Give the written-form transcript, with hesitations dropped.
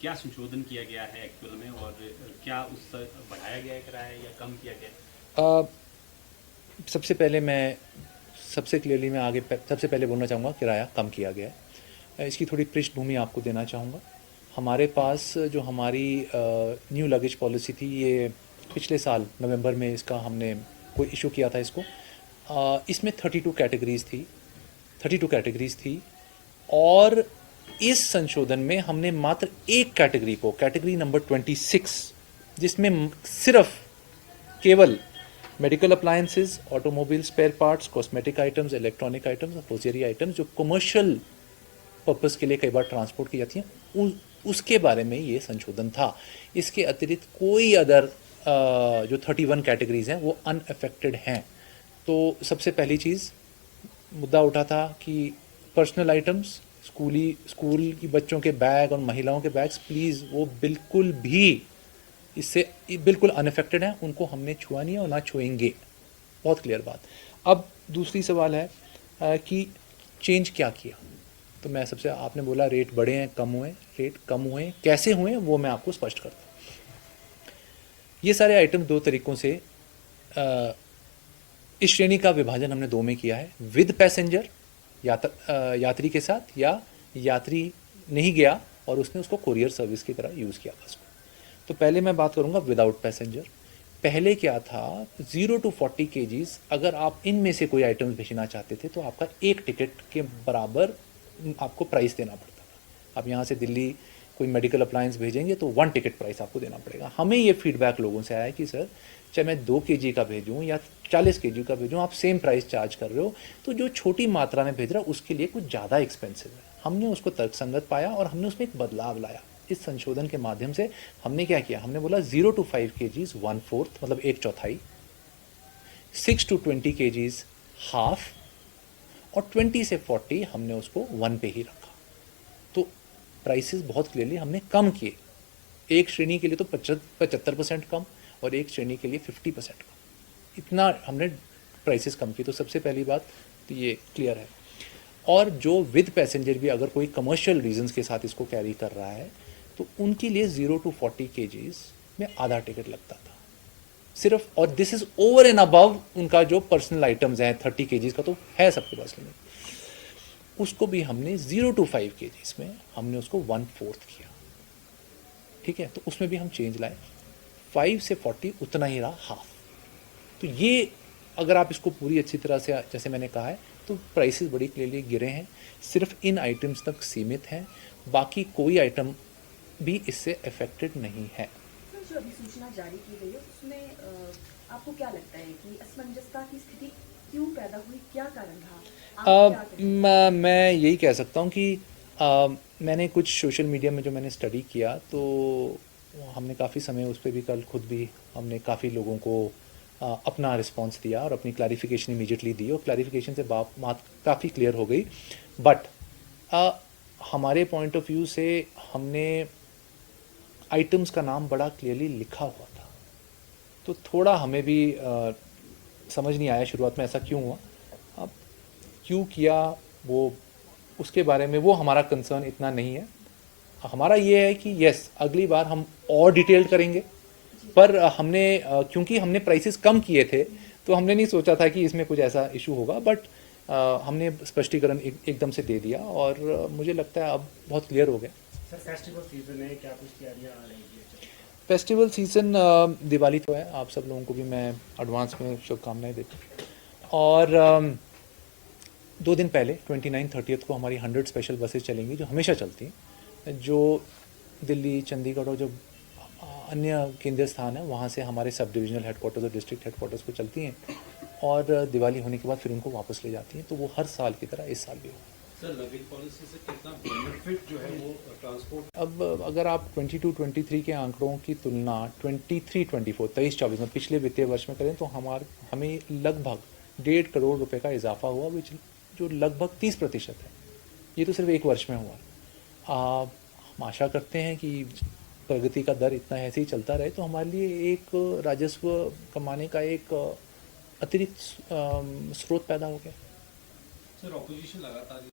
क्या संशोधन किया गया है एक्चुअल में, और क्या उससे बढ़ाया गया है किराया या कम किया गया है? अ, सबसे पहले मैं सबसे क्लियरली मैं आगे सबसे पहले बोलना चाहूँगा किराया कम किया गया है। इसकी थोड़ी पृष्ठभूमि आपको देना चाहूँगा। हमारे पास जो हमारी न्यू लगेज पॉलिसी थी, ये पिछले साल नवंबर में इसका हमने कोई इशू किया था इसको। इसमें 32 कैटेगरीज थी। और इस संशोधन में हमने मात्र एक कैटेगरी को, कैटेगरी नंबर 26, जिसमें सिर्फ केवल medical appliances, automobile spare parts, cosmetic items, electronic items, hosiery items जो कमर्शियल पर्पस के लिए कई बार ट्रांसपोर्ट की जाती हैं, उसके बारे में ये संशोधन था। इसके अतिरिक्त कोई अदर जो 31 कैटेगरीज हैं वो अनअफेक्टेड हैं। तो सबसे पहली चीज़ मुद्दा उठा था कि पर्सनल आइटम्स, स्कूल की बच्चों के बैग और महिलाओं के बैग्स, प्लीज़ वो बिल्कुल भी इससे बिल्कुल अनअफेक्टेड हैं, उनको हमने छुआ नहीं है और ना छुएंगे। बहुत क्लियर बात। अब दूसरी सवाल है कि चेंज क्या किया। तो मैं सबसे, आपने बोला रेट बढ़े हैं कम हुए, रेट कम हुए कैसे हुए वो मैं आपको स्पष्ट करता हूँ। ये सारे आइटम दो तरीक़ों से इस श्रेणी का विभाजन हमने दो में किया है। विद पैसेंजर, यात्री के साथ, या यात्री नहीं गया और उसने उसको कोरियर सर्विस की तरह यूज़ किया बस को। तो पहले मैं बात करूँगा विदाउट पैसेंजर। पहले क्या था, 0 to 40 kgs अगर आप इनमें से कोई आइटम्स भेजना चाहते थे तो आपका एक टिकट के बराबर आपको प्राइस देना पड़ता था। आप यहाँ से दिल्ली कोई मेडिकल अप्लायंस भेजेंगे तो 1 टिकट प्राइस आपको देना पड़ेगा। हमें ये फीडबैक लोगों से आया है कि सर, चाहे मैं 2 kg का भेजूँ या 40 kg का भेजूँ, आप सेम प्राइस चार्ज कर रहे हो, तो जो छोटी मात्रा में भेज रहा है उसके लिए कुछ ज़्यादा एक्सपेंसिव है। हमने उसको तर्कसंगत पाया और हमने उसमें एक बदलाव लाया। इस संशोधन के माध्यम से हमने क्या किया, हमने बोला 0 to 5 kgs 1/4, मतलब एक चौथाई, 6 to 20 kgs हाफ, और 20 से 40 हमने उसको 1 पे ही रखा। तो प्राइसेस बहुत क्लियरली हमने कम किए। एक श्रेणी के लिए तो 75% कम और एक श्रेणी के लिए 50% कम, इतना हमने प्राइसेस कम किए। तो सबसे पहली बात तो ये क्लियर है। और जो विद पैसेंजर भी अगर कोई कमर्शियल रीजंस के साथ इसको कैरी कर रहा है तो उनके लिए 0 to 40 kgs में आधा टिकट लगता था सिर्फ। और this is over and above उनका जो पर्सनल आइटम्स हैं, 30 kgs का तो है सबके पास लिमिट। उसको भी हमने 0 to 5 kgs में हमने उसको 1/4 किया। ठीक है, तो उसमें भी हम चेंज लाए। 5 से 40 उतना ही रहा, हाफ। तो ये अगर आप इसको पूरी अच्छी तरह से, जैसे मैंने कहा है, तो प्राइसेस बड़ी क्लियरली गिरे हैं, सिर्फ इन आइटम्स तक सीमित हैं, बाकी कोई आइटम भी इससे अफेक्टेड नहीं है। सर, जो अभी सूचना जारी की गई है उसमें आपको क्या लगता है कि असमंजसता की स्थिति क्यों पैदा हुई, क्या कारण रहा, आप क्या कहना चाहेंगे? मैं यही कह सकता हूँ कि आ, मैंने कुछ सोशल मीडिया में जो मैंने स्टडी किया तो हमने काफ़ी समय उस पर भी, कल खुद भी हमने काफ़ी लोगों को अपना रिस्पांस दिया और अपनी क्लैरिफिकेशन इमीडिएटली दी, और क्लैरिफिकेशन से बात काफ़ी क्लियर हो गई। बट हमारे पॉइंट ऑफ व्यू से हमने आइटम्स का नाम बड़ा क्लियरली लिखा हुआ था, तो थोड़ा हमें भी समझ नहीं आया शुरुआत में ऐसा क्यों हुआ। अब क्यों किया वो, उसके बारे में वो हमारा कंसर्न इतना नहीं है। हमारा ये है कि यस, अगली बार हम और डिटेल्ड करेंगे। जी। पर हमने क्योंकि हमने प्राइसेस कम किए थे तो हमने नहीं सोचा था कि इसमें कुछ ऐसा इशू होगा। बट हमने स्पष्टीकरण एकदम से दे दिया और मुझे लगता है अब बहुत क्लियर हो गया। सर, फेस्टिवल सीजन है, क्या कुछ तैयारियां आ रही है? फेस्टिवल सीज़न, दिवाली तो है, आप सब लोगों को भी मैं एडवांस में शुभकामनाएं देता हूँ। और 2 दिन पहले 29-30 को हमारी 100 स्पेशल बसेस चलेंगी जो हमेशा चलती हैं, जो दिल्ली, चंडीगढ़ और जो अन्य केंद्रीय स्थान है वहाँ से हमारे सब डिविजनल हेडक्वार्टर्स और डिस्ट्रिक्ट हेडक्वार्टर्स को चलती हैं, और दिवाली होने के बाद फिर उनको वापस ले जाती हैं। तो वो हर साल की तरह इस साल भी होगा। सर, लगेज पॉलिसी से कितना बेनिफिट जो है वो ट्रांसपोर्ट? अब अगर आप 22-23 के आंकड़ों की तुलना 23-24, 23-24 में पिछले वित्तीय वर्ष में करें तो हमें लगभग 1.5 करोड़ रुपए का इजाफा हुआ, जो लगभग 30% है। ये तो सिर्फ एक वर्ष में हुआ। हम आशा करते हैं कि प्रगति का दर इतना ऐसे ही चलता रहे तो हमारे लिए एक राजस्व कमाने का एक अतिरिक्त स्रोत पैदा हो गया। सर, ऑपोजिशन लगातार